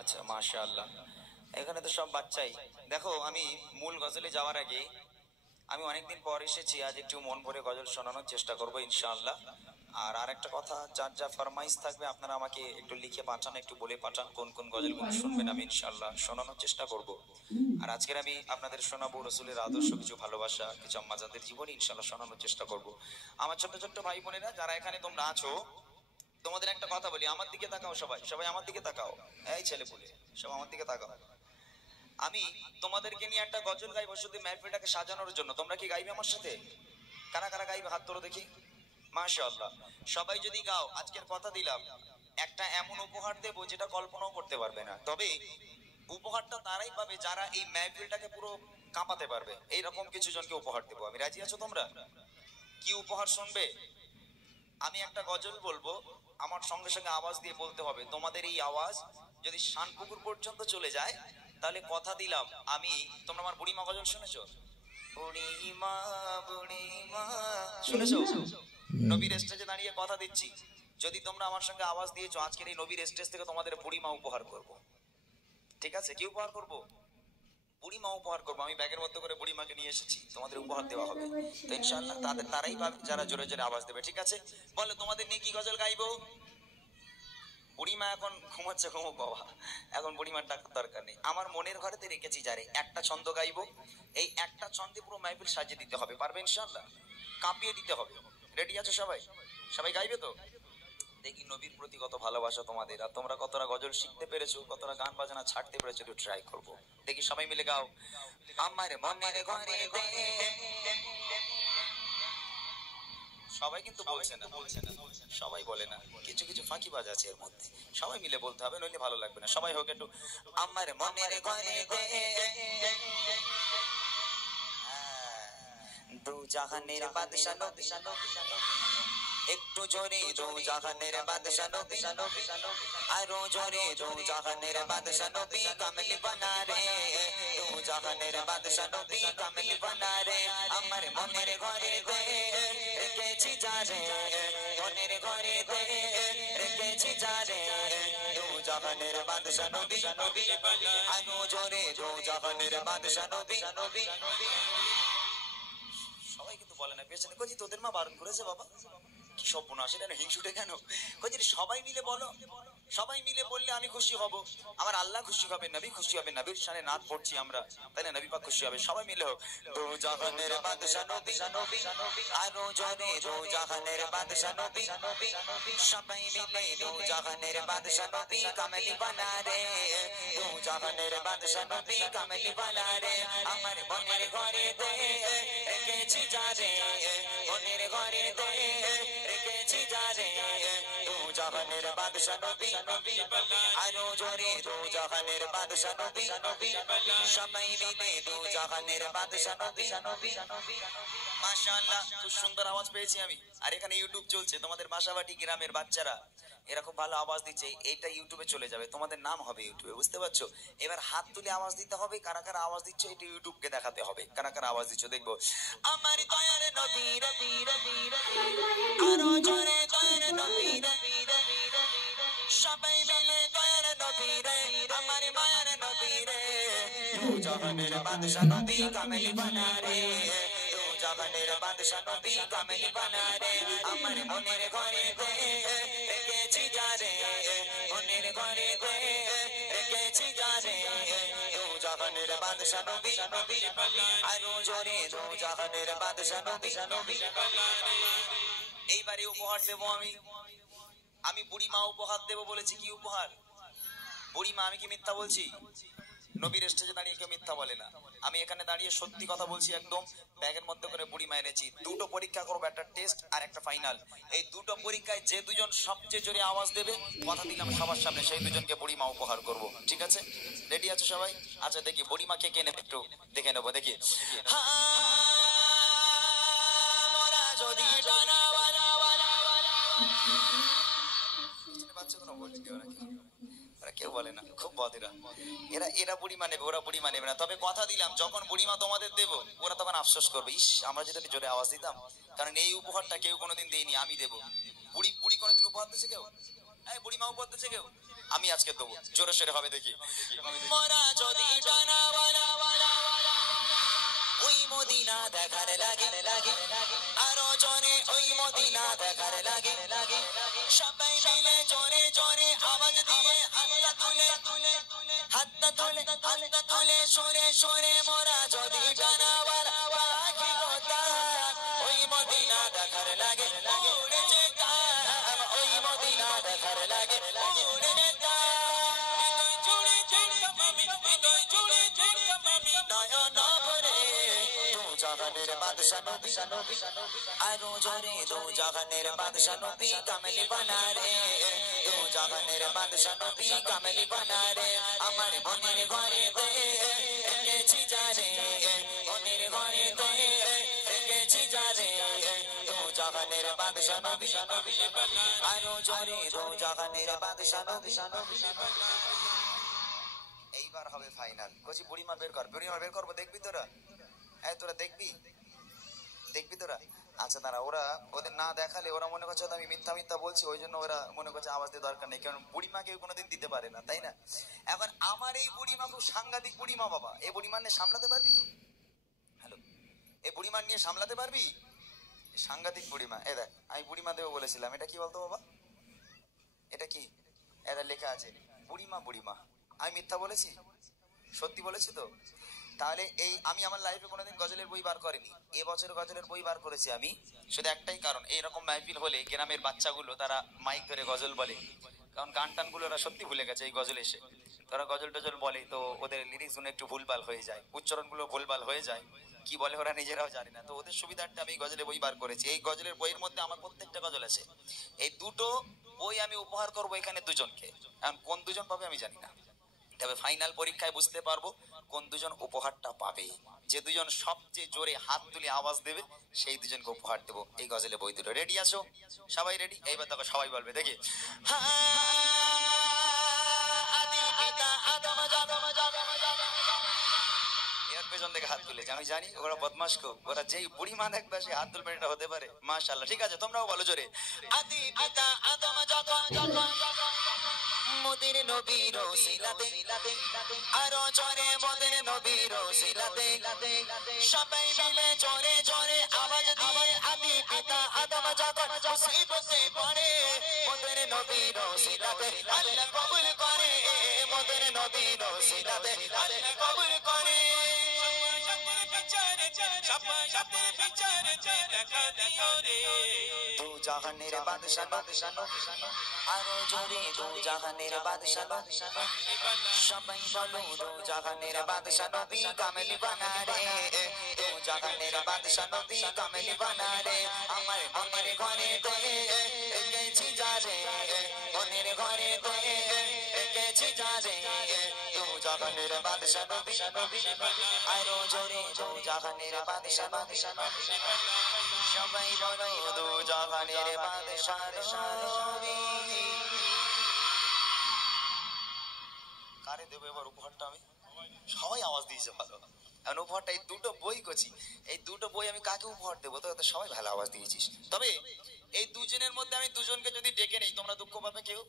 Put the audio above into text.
আচ্ছা, মাশাআল্লাহ। এখানে তো সব বাচ্চাই। দেখো, আমি মূল গজলে যাওয়ার আগে আমি অনেকদিন পর এসেছি, আজ একটু মন ভরে গজল শোনানোর চেষ্টা করবো ইনশাআল্লাহ। আর আরেকটা কথা, যার যা ফরমাইশ থাকবে আপনারা আমাকে একটু লিখে পাঠান, একটু বলে পাঠান কোন কোন গজলগুলো শুনবেন, আমি ইনশাআল্লাহ শোনানোর চেষ্টা করব। আর আজকের আমি আপনাদের শোনাবো রসুলের আদর্শ, কিছু ভালোবাসা, কিছু আম্মাজানদের জীবনী ইনশাআল্লাহ শোনানোর চেষ্টা করব। আমার ছোট্ট ছোট্ট ভাই বোনেরা যারা এখানে তোমরা আছো, তোমাদের একটা কথা বলি, আমার দিকে তাকাও, সবাই সবাই আমার দিকে তাকাও। এই ছেলে পুলে, সব আমার দিকে তাকাও। আমি তোমাদেরকে নিয়ে একটা গজল গাইবো শুধু মেহফিলটাকে সাজানোর জন্য। তোমরা কি গাইবে আমার সাথে? কারা কারা গাইবে হাত তোলো দেখি। মাশাআল্লাহ, সবাই যদি গাও, আজকের কথা দিলাম একটা এমন উপহার দেবো যেটা কল্পনাও করতে পারবে না। তবে উপহারটা তারাই পাবে যারা এই মেহফিলটাকে পুরো কাঁপাতে পারবে। এইরকম কিছু জনকে উপহার দেবো আমি। রাজি আছো তোমরা? কি উপহার শুনবে? আমি একটা গজল বলবো, আমার সঙ্গে সঙ্গে আওয়াজ দিয়ে বলতে হবে। তোমাদের এই আওয়াজ যদি শানপুকুর পর্যন্ত চলে যায়, তাহলে কথা দিলাম আমি। তোমরা আমার বুড়িমা গজল শুনেছো? বুড়িমা বুড়িমা শুনেছো? নবীর স্টেজে দাঁড়িয়ে কথা দিচ্ছি, যদি তোমরা আমার সঙ্গে আওয়াজ দিয়েছো, আজকের এই নবীর স্টেজ থেকে তোমাদের বুড়িমা উপহার করব। ঠিক আছে? কি উপহার করব? বুড়িমা উপহার করবো। আমি ব্যাগের মধ্যে করে বুড়িমাকে নিয়ে এসেছি, তোমাদের উপহার দেওয়া হবে। তো ইনশাআল্লাহ তারাই পাবে যারা জোরে জোরে আওয়াজ দেবে। ঠিক আছে? বলো তোমাদের নিয়ে কি গজল গাইবো? বুড়িমা এখন ঘুমাচ্ছে, ঘুমুক বাবা, এখন বুড়িমার ডাকার দরকার নেই। আমার মনের ঘরেতে রেখেছি যারে, একটা ছন্দ গাইবো। এই একটা ছন্দে পুরো মাহফিল সাজিয়ে দিতে হবে। পারবে ইনশাআল্লাহ? কাঁপিয়ে দিতে হবে। রেডি আছো সবাই? সবাই গাইবে তো? দেখি নবীর প্রতি কত ভালোবাসা তোমাদের, আর তোমরা কতটা গজল শিখতে পেরেছো, কতটা গান বাজনা ছাড়তে পেরেছো, একটু ট্রাই করবো। দেখি সবাই মিলে গাও। আমার মনের ঘরে সবাই কিন্তু বলছে না, সবাই বলে না, কিছু কিছু ফাঁকিবাজ আছে এর মধ্যে। সবাই মিলে বলতে হবে, নইলে ভালো লাগবে না। সবাই হোক একটু। আমার মনের ঘরে দু জাহানের বাদশা নবী, একটু জোরে দু জাহানের বাদশা নবী, আরো জোরে দু জাহানের বাদশা নবী, কামলি বানা রে, দু জাহানের বাদশা নবী, কামলি বানা রে। আমার মনের ঘরে রেখেছি যারে, মনের ঘরে রেখেছি যারে, দু জাহানের বাদশা নবী, আরো জোরে দু জাহানের বাদশা নবী। সবাই কিন্তু বলে না পেছনে, কজি তোদের মা বারণ করেছে বাবা। কি সব বোনা সেটা হিংসুটে কেন? কজি সবাই মিলে বলো, সবাই মিলে বললে আমি খুশি হব, আমার আল্লাহ খুশি হবে, নবী খুশি হবে। নবীর শানে নাত পড়ছি আমরা, তাই না? নবী পাক খুশি হবে। সবাই মিলে হোক। দু জাহানের বাদশা নবী, আরো জোরে দু জাহানের বাদশা নবী, সবাই মিলে দু জাহানের বাদশা নবী, কামলি বানা রে, দু জাহানের বাদশা নবী, কামলি বানা রে। আমার মনের ঘরে রেখেছি যারে, মনের ঘরে রেখেছি যারে, দু জাহানের বাদশা নবী, আরো জোরে দু জাহানের বাদশা নবী, সবাই মিলে দু জাহানের বাদশা নবী। মাশাআল্লাহ, খুব সুন্দর আওয়াজ পেয়েছি আমি। আর এখানে ইউটিউব চলছে, তোমাদের বাসাবাড়ি গ্রামের বাচ্চারা এরা খুব ভালো আওয়াজ দিচ্ছে, এইটা ইউটিউবে চলে যাবে, তোমাদের নাম হবে ইউটিউবে, বুঝতে পারছো? এবার হাত তুলে আওয়াজ দিতে হবে, কারা কারা আওয়াজ দিচ্ছ এটা ইউটিউবকে দেখাতে হবে, কারা কারা আওয়াজ দিচ্ছ দেখবো। আমার দয়ার নবী, আরো জোরে দয়ার নবী, সবাই মিলে দয়ার নবী রে, আমার মায়ার নবী রে, দু জাহানের বাদশা নবী, কামলি বানা রে, দু জাহানের বাদশা নবী, কামলি বানা রে। আমার মনের ঘরে রেখেছি যারে, মনের ঘরে রেখেছি যারে, দু জাহানের বাদশা নবী, আরো জোরে দু জাহানের বাদশা নবী। এইবারে উপহার দেবো আমি। আমি বুড়িমা উপহার দেবো বলেছি। কি উপহার? বুড়িমা, আমি কি মিথ্যা বলছি? নবীর স্টেজে দাঁড়িয়ে কেউ মিথ্যা বলে না। আমি এখানে দাঁড়িয়ে সত্যি কথা বলছি একদম। ব্যাগের মধ্যে করে বুড়িমা এনেছি। দুটো পরীক্ষা করবো, একটা টেস্ট আর একটা ফাইনাল। এই দুটো পরীক্ষায় যে দুজন সবচেয়ে জোরে আওয়াজ দেবে, কথা দিলাম সবার সামনে, সেই দুজনকে বুড়িমা উপহার করব। ঠিক আছে? রেডি আছে সবাই? আচ্ছা, দেখি বুড়িমা কে কে নেবে একটু দেখে নেবো। দেখি। কেউ বলে না, খুব বদেরা এরা। এরা বুড়িমা নেবে, ওরা বুড়িমা নেবে না। তবে কথা দিলাম, যখন বুড়িমা তোমাদের দেবো, ওরা তখন আফসোস করবে, ইস আমরা যদি জোরে আওয়াজ দিতাম। কারণ এই উপহারটা কেউ কোনোদিন দেয়নি, আমি দেবো। বুড়ি বুড়ি কোনোদিন উপহার দিয়েছে কেউ? বুড়িমা উপহার দিয়েছে কেউ? আমি আজকে দেবো, জোরে সোরে হবে দেখি। মোরা যদি ডানাওয়ালা ওই মদিনা দেখার লাগে আরো জোরে ওই মদিনা দেখার লাগে সবাই মিলে জোরে জোরে আওয়াজ দিয়ে হাতটা তুলে সরে সরে মোরা যদি ডানাওয়ালা পাখি গোটা ওই মদিনা দেখার লাগে উড়ে যেতাম ওই মদিনা দেখার লাগে উড়ে যেতাম হৃদয় জুড়ে যেতাম আমি হৃদয় জুড়ে যেতাম আমি নয়ন ভরে দু জাহানের বাদশা নবী আরো জোরে দু জাহানের বাদশা নবী কামেলি বানা রে দু জাহানের বাদশা নবী কামেলি বানা রে আমার মনের ঘরে দে গেছি যারে মনের ঘরে দে গেছি যারে দু জাহানের বাদশা নবী আরো জোরে দু জাহানের বাদশা নবী। এইবার হবে ফাইনাল। কচি বুড়িমা বের কর, বুড়িমা বের করবো, দেখবি তোরা? হ্যাঁ তোরা দেখবি তোরা? আচ্ছা দাঁড়া, ওরা ওদের না দেখালে ওরা মনে করছে আমি মিথ্যা বলছি, ওই জন্য ওরা মনে করছে আওয়াজ দিয়ে দরকার নেই, কারণ বুড়িমা কেউ কোনোদিন দিতে পারে না, তাই না? এখন আমার এই বুড়িমা খুব সাংঘাতিক বুড়িমা বাবা, এই বুড়িমা নিয়ে সামলাতে পারবি তো? হ্যালো, এই বুড়িমা নিয়ে সামলাতে পারবি? সাংঘাতিক বুড়িমা। এ দেখ, আমি বুড়িমা দেবো বলেছিলাম, এটা কি বলতো বাবা? এটা কি? এটা লেখা আছে বুড়িমা। আমি মিথ্যা বলেছি? সত্যি বলেছি তো? তাহলে এই আমি আমার লাইফে কোনোদিন গজলের বই বার করিনি, এবছর গজলের বই বার করেছি আমি, শুধু একটাই কারণ, এইরকম মাহফিল হলে গ্রামের বাচ্চাগুলো তারা মাইক ধরে গজল বলে, কারণ গান টান গুলো ওরা সত্যি ভুলে গেছে এই গজল এসে, তারা গজল টজল বলে তো ওদের লিরিক্স গুলো একটু ভুলভাল হয়ে যায়, উচ্চারণ গুলো ভুলভাল হয়ে যায়, কি বলে ওরা নিজেরাও জানে না, তো ওদের সুবিধার্থে আমি গজলের বই বার করেছি। এই গজলের বইয়ের মধ্যে আমার প্রত্যেকটা গজল আছে, এই দুটো বই আমি উপহার করবো এখানে দুজনকে, এখন কোন দুজন পাবে আমি জানি না, তবে ফাইনাল পরীক্ষায় বুঝতে পারবো কোন দুজন উপহারটা পাবে। যে দুজন সবচেয়ে জোরে হাত তুলে আওয়াজ দেবে সেই দুজনকে উপহার দেবো এই গজলে বই দুটো। রেডি আছো সবাই? রেডি? এইবার দেখো সবাই বলবে দেখি, এর পেছন থেকে হাত তুলেছে, আমি জানি ওরা বদমাশ খুব, ওরা যেই বুড়ি মা দেখবে সে হাত তুলবে, এটা হতে পারে। মাশাআল্লাহ, ঠিক আছে, তোমরাও বলো জোরে, আদি পিতা আদম যখন মোদের নবীর ওসিলাতে আরো জোরে মোদের নবীর ওসিলাতে সবাই মিলে জোরে জোরে আওয়াজ দিয়ে আদি পিতা আদম যখন মুসিবতে পড়ে মোদের নবীর ওসিলাতে আল্লাহ কবুল করে, মোদের নবীর ওসিলাতে আল্লাহ কবুল করে। দু জাহানের বাদশা আরো জোরে দু জাহানের বাদশা সবাই বলো দু জাহানের বাদশা নবী কামেলি বানা রে দু জাহানের বাদশা নবী কামেলি বানা রে আমার মনের ঘরে দে গেছি যারে মনের ঘরে দে গেছি যারে দু জাহানের বাদশা নবী আরো জোরে দু জাহানের বাদশা সবাই বলো দু জাহানের বাদশা নবী। কারে দেবো এবার উপহারটা? আমি সবাই আওয়াজ দিয়েছে ভালো, এখন উপহারটা এই দুটো বই করছি, এই দুটো বই আমি কাকে উপহার দেবো? তো সবাই ভালো আওয়াজ দিয়েছিস, তবে এই দুজনের মধ্যে আমি দুজনকে যদি ডেকে নেই তোমরা দুঃখ পাবে কেউ?